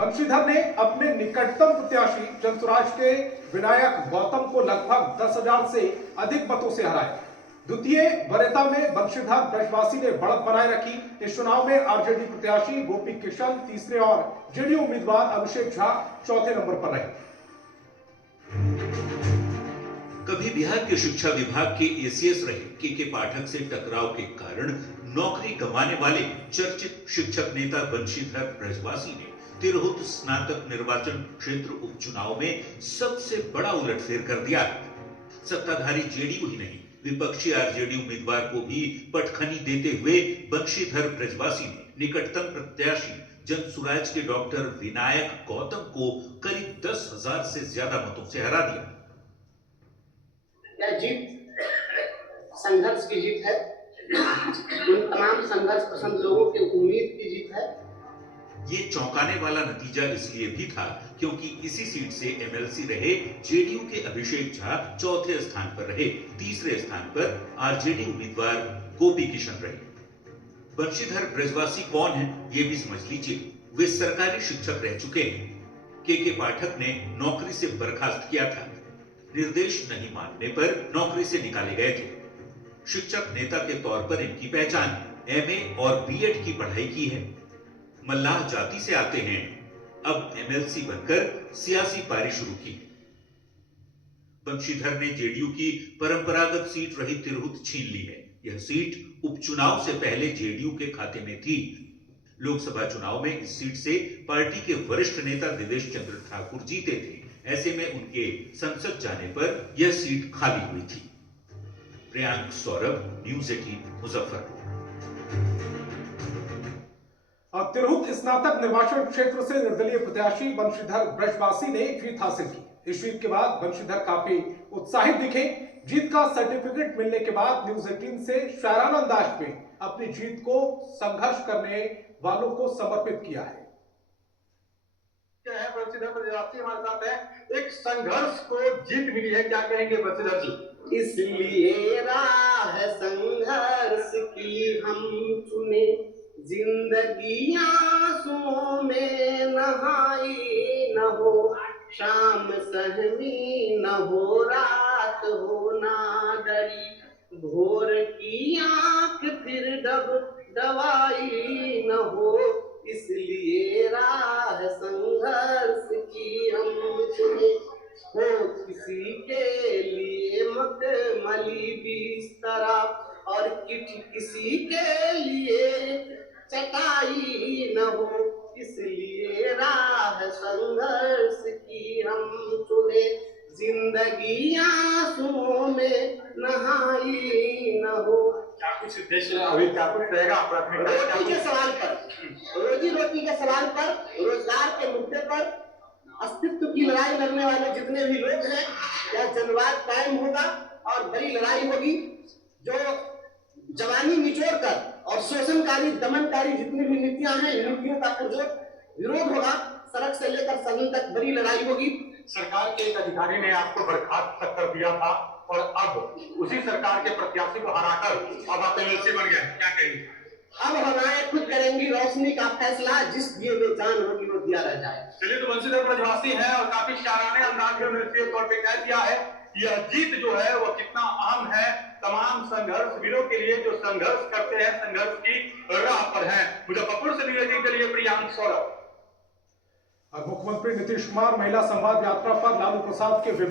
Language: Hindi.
बंशीधर ने अपने निकटतम प्रत्याशी जनसुराज के विनायक गौतम को लगभग 10,000 से अधिक मतों से हराया। द्वितीय वरीयता में बंशीधर ब्रजवासी ने बढ़त बनाए रखी। इस चुनाव में आरजेडी प्रत्याशी गोपी किशन तीसरे और जेडीयू उम्मीदवार अभिषेक झा चौथे नंबर पर रहे। कभी बिहार के शिक्षा विभाग के एसीएस रहे के पाठक से टकराव के कारण नौकरी गंवाने वाले चर्चित शिक्षक नेता बंशीधर ब्रजवासी ने तिरहुत स्नातक निर्वाचन क्षेत्र उपचुनाव में सबसे बड़ा उलटफेर कर दिया। सत्ताधारी जेडीयू ही नहीं, विपक्षी आरजेडी उम्मीदवार को भी पटखनी देते हुए बंशीधर ब्रजवासी ने निकटतम प्रत्याशी जनसुराज के डॉक्टर विनायक गौतम को करीब 10,000 से ज्यादा मतों से हरा दिया। यह जीत संघर्ष की जीत है। उन तमाम संघर्ष पसंद लोगों की उम्मीद की जीत है। ये चौंकाने वाला नतीजा इसलिए भी था क्योंकि इसी सीट से एमएलसी रहे जेडीयू के अभिषेक झा चौथे स्थान पर रहे। तीसरे स्थान पर आरजेडी उम्मीदवार गोपी किशन रहे। बंशीधर ब्रजवासी कौन है ये भी समझ लीजिए। वे सरकारी शिक्षक रह चुके हैं। के पाठक ने नौकरी से बर्खास्त किया था। निर्देश नहीं मानने पर नौकरी से निकाले गए थे। शिक्षक नेता के तौर पर इनकी पहचान एमए और बीएड की पढ़ाई की है। मल्लाह जाति से आते हैं। अब एमएलसी बनकर सियासी पारी शुरू की। बंशीधर ने जेडीयू की परंपरागत सीट रही तिरहुत छीन ली है। यह सीट उपचुनाव से पहले जेडीयू के खाते में थी। लोकसभा चुनाव में इस सीट से पार्टी के वरिष्ठ नेता दिनेश चंद्र ठाकुर जीते थे। ऐसे में उनके संसद जाने पर यह सीट खाली हुई थी। प्रियांक सौरभ, न्यूज़ 18 मुजफ्फरपुर। तिरहुत स्नातक निर्वाचन क्षेत्र से निर्दलीय प्रत्याशी बंशीधर ब्रजवासी ने जीत हासिल की। इस जीत के बाद बंशीधर काफी उत्साहित दिखे। जीत का सर्टिफिकेट मिलने के बाद न्यूज़ 18 से शायराना अंदाज में अपनी जीत को संघर्ष करने वालों को समर्पित किया है। बंशीधर ब्रजवासी हमारे साथ है। एक संघर्ष को जीत मिली है, क्या कहेंगे बंशीधर जी? इसलिए राह संघर्ष की हम चुने, जिंदगी आंसुओं में नहाई न हो, शाम सहमी न हो, रात हो ना डरी, भोर की आंख फिर दवाई न हो, इसलिए राह संघर्ष की हम चुने। हो किसी के लिए मखमली बिस्तरा और किसी के लिए चटाई न हो, इसलिए राह संघर्ष की हम चुने, जिंदगी आंसुओं में नहाई न हो। क्या कुछ देश अभी क्या कुछ रहेगा रोटी के सवाल पर, रोजी रोटी के सवाल पर, रोजगार के मुद्दे पर अस्तित्व की लड़ाई लड़ने वाले जितने भी लोग हैं, यह जनवाद कायम होगा और बड़ी लड़ाई होगी। जो जवानी निचोड़ कर और शोषणकारी दमनकारी जितनी भी नीतियां हैं, नीतियों का पुरजोर विरोध होगा। सड़क से लेकर सदन तक बड़ी लड़ाई होगी। सरकार के एक अधिकारी ने आपको बर्खास्त तक कर दिया था और अब उसी सरकार के प्रत्याशी को हराकर अब आप एमएलसी बन गए, क्या कहेंगे? अब हमारे खुद करेंगी रोशनी का फैसला, जिस दिए में जान होगी वो दिया रह जाए। चलिए, तो बंशीधर ब्रजवासी है और काफी शाराने अंदाज में उन्होंने तौर पे कह दिया है यह जीत जो है वो कितना अहम है तमाम संघर्षवीरों के लिए जो संघर्ष करते हैं, संघर्ष की राह पर हैं। मुजफ्फरपुर से न्यूज़ के लिए प्रियांक सौरभ। मुख्यमंत्री नीतीश कुमार महिला संवाद यात्रा पर लालू प्रसाद के विवाद